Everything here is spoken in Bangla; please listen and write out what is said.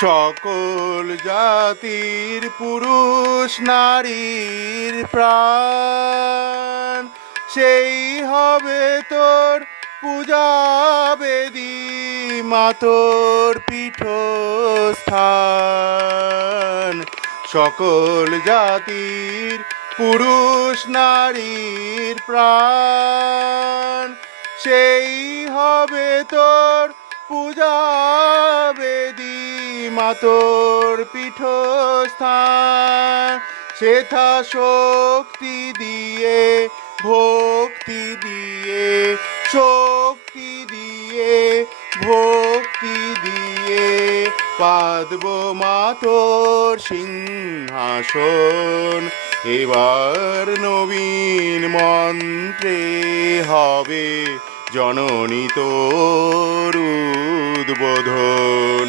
সকল জাতির পুরুষ নারীর প্রাণ। সেই হবে তোর পূজা বেদি, মাতোর পীঠস্থান। সকল জাতির পুরুষ নারীর প্রাণ। সেই হবে তোর পূজা মাতোর পীঠস্থান, সেথা শক্তি দিয়ে, ভক্তি দিয়ে, শক্তি দিয়ে, ভক্তি দিয়ে পাদব মাতোর সিংহাসন। এবার নবীন মন্ত্রে হবে জননী তোর উদ্বোধন।